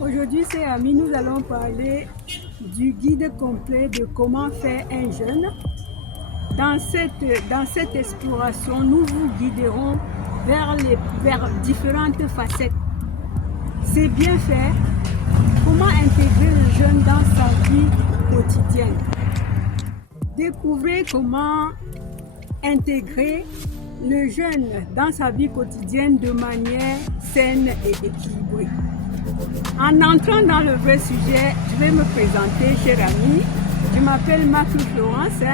Aujourd'hui, c'est Ami, nous allons parler du guide complet de comment faire un jeûne. Dans cette exploration, nous vous guiderons vers différentes facettes. C'est bien fait. Comment intégrer le jeûne dans sa vie quotidienne? Découvrez comment intégrer le jeûne dans sa vie quotidienne de manière saine et équilibrée. En entrant dans le vrai sujet, je vais me présenter, chers amis. Je m'appelle Marie-Florence,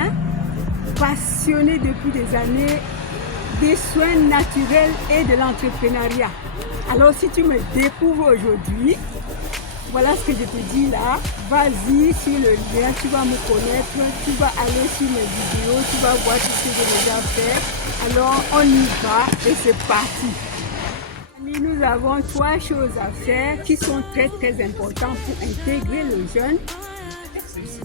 passionnée depuis des années des soins naturels et de l'entrepreneuriat. Alors si tu me découvres aujourd'hui, voilà ce que je te dis là. Vas-y sur le lien, tu vas me connaître, tu vas aller sur mes vidéos, tu vas voir tout ce que j'ai déjà fait. Alors on y va et c'est parti. Nous avons 3 choses à faire qui sont très importantes pour intégrer le jeûne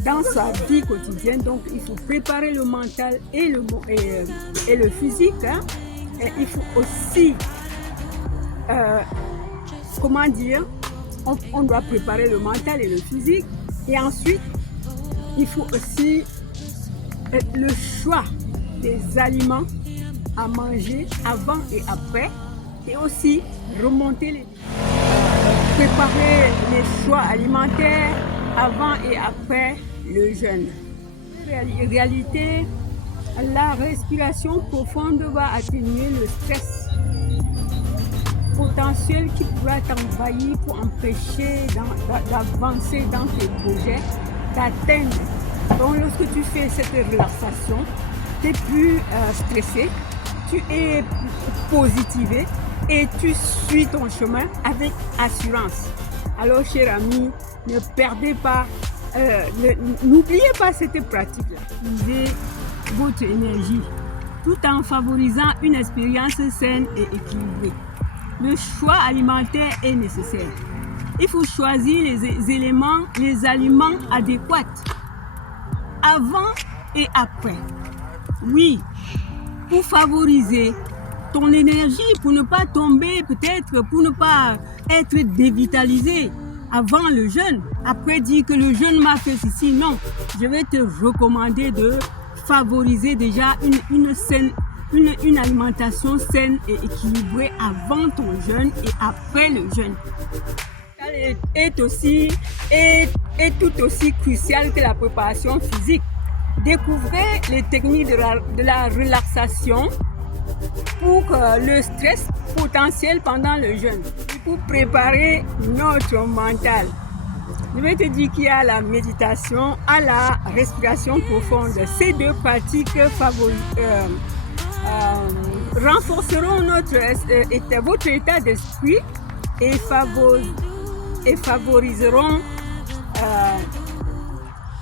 dans sa vie quotidienne. Donc il faut préparer le mental et le physique. Et il faut aussi, on doit préparer le mental et le physique. Et ensuite, il faut aussi le choix des aliments à manger avant et après. Et aussi préparer les choix alimentaires avant et après le jeûne. En réalité, la respiration profonde va atténuer le stress potentiel qui pourrait t'envahir pour empêcher d'avancer dans tes projets, d'atteindre. Donc lorsque tu fais cette relaxation, tu es plus stressé, tu es positivé et tu suis ton chemin avec assurance. Alors chers amis, ne perdez pas, n'oubliez pas cette pratique-là. Utilisez votre énergie tout en favorisant une expérience saine et équilibrée. Le choix alimentaire est nécessaire. Il faut choisir les aliments adéquats avant et après. Oui, pour favoriser ton énergie, pour ne pas tomber peut-être, pour ne pas être dévitalisé avant le jeûne. Après dire que le jeûne m'a fait ceci, non. Je vais te recommander de favoriser déjà une alimentation saine et équilibrée avant ton jeûne et après le jeûne. Est tout aussi crucial que la préparation physique. Découvrez les techniques de la relaxation pour le stress potentiel pendant le jeûne, pour préparer notre mental. Je vais te dire qu'il y a la méditation, à la respiration profonde. Ces 2 pratiques renforceront votre état d'esprit et favoriseront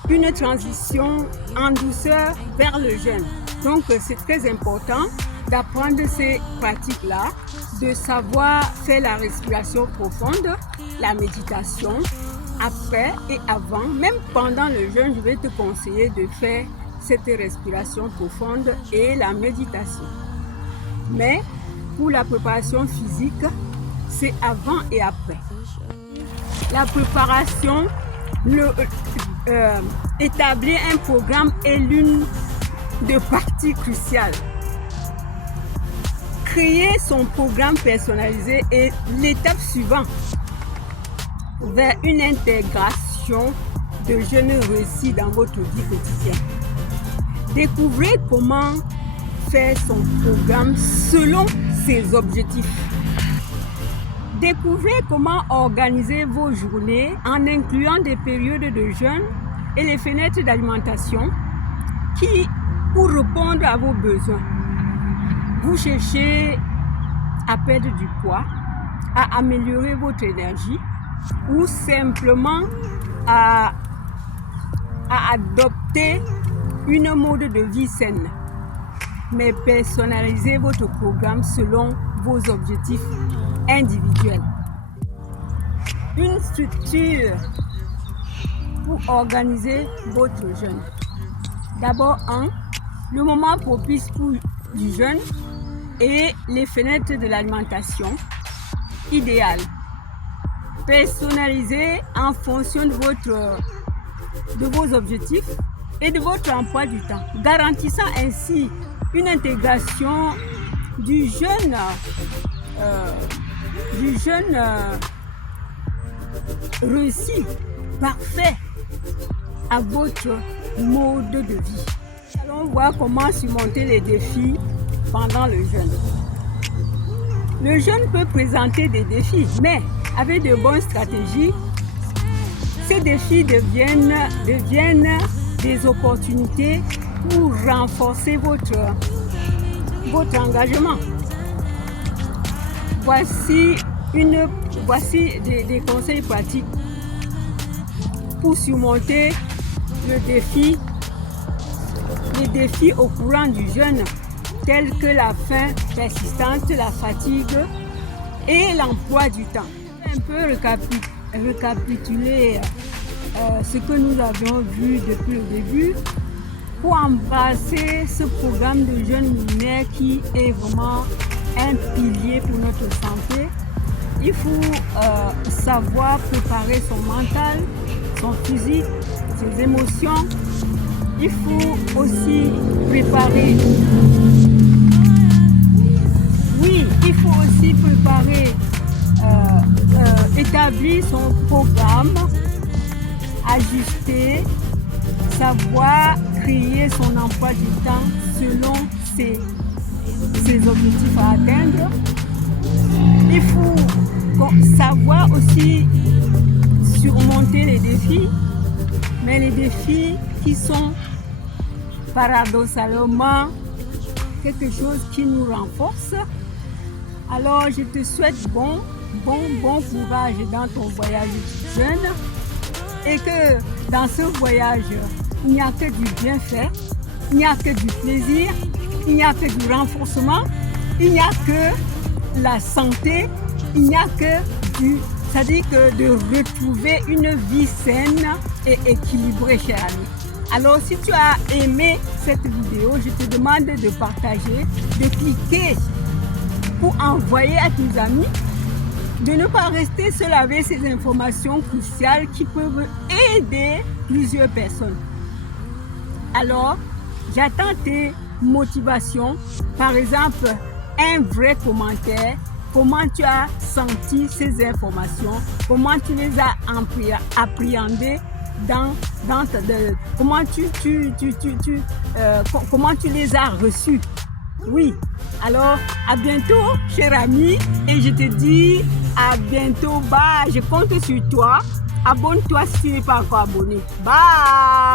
une transition en douceur vers le jeûne. Donc c'est très important d'apprendre ces pratiques-là, de savoir faire la respiration profonde, la méditation, après et avant, même pendant le jeûne, je vais te conseiller de faire cette respiration profonde et la méditation. Mais pour la préparation physique, c'est avant et après. La préparation, établir un programme est l'une des parties cruciales. Créer son programme personnalisé est l'étape suivante vers une intégration de jeûne réussi dans votre vie quotidienne. Découvrez comment faire son programme selon ses objectifs. Découvrez comment organiser vos journées en incluant des périodes de jeûne et les fenêtres d'alimentation pour répondre à vos besoins. Vous cherchez à perdre du poids, à améliorer votre énergie ou simplement à adopter une mode de vie saine. Mais personnalisez votre programme selon vos objectifs individuels. Une structure pour organiser votre jeûne. D'abord, le moment propice pour du jeûne et les fenêtres de l'alimentation idéales. personnalisé en fonction de vos objectifs et de votre emploi du temps, garantissant ainsi une intégration du jeune réussi, parfait à votre mode de vie. Allons voir comment surmonter les défis pendant le jeûne. Le jeûne peut présenter des défis, mais avec de bonnes stratégies, ces défis deviennent des opportunités pour renforcer votre engagement. Voici des conseils pratiques pour surmonter les défis au courant du jeûne, tels que la faim persistante, la fatigue et l'emploi du temps. Un peu récapituler ce que nous avions vu depuis le début pour embrasser ce programme de jeûne millénaire qui est vraiment un pilier pour notre santé. Il faut savoir préparer son mental, son physique, ses émotions. Il faut aussi préparer. Oui, il faut aussi préparer, établir son programme, ajuster, savoir créer son emploi du temps selon ses objectifs à atteindre. Il faut savoir aussi surmonter les défis, mais les défis qui sont paradoxalement quelque chose qui nous renforce. Alors je te souhaite bon courage dans ton voyage jeune et que dans ce voyage, il n'y a que du bienfait, il n'y a que du plaisir, il n'y a que du renforcement, il n'y a que la santé, il n'y a que c'est-à-dire que de retrouver une vie saine et équilibrée, cher ami. Alors si tu as aimé cette vidéo, je te demande de partager, de cliquer pour envoyer à tes amis, de ne pas rester seul avec ces informations cruciales qui peuvent aider plusieurs personnes. Alors, j'attends tes motivations, par exemple, un vrai commentaire, comment tu as senti ces informations, comment tu les as appréhendées, comment tu les as reçues. Oui, alors à bientôt, cher ami, et je te dis à bientôt. Bye, je compte sur toi. Abonne-toi si tu n'es pas encore abonné. Bye.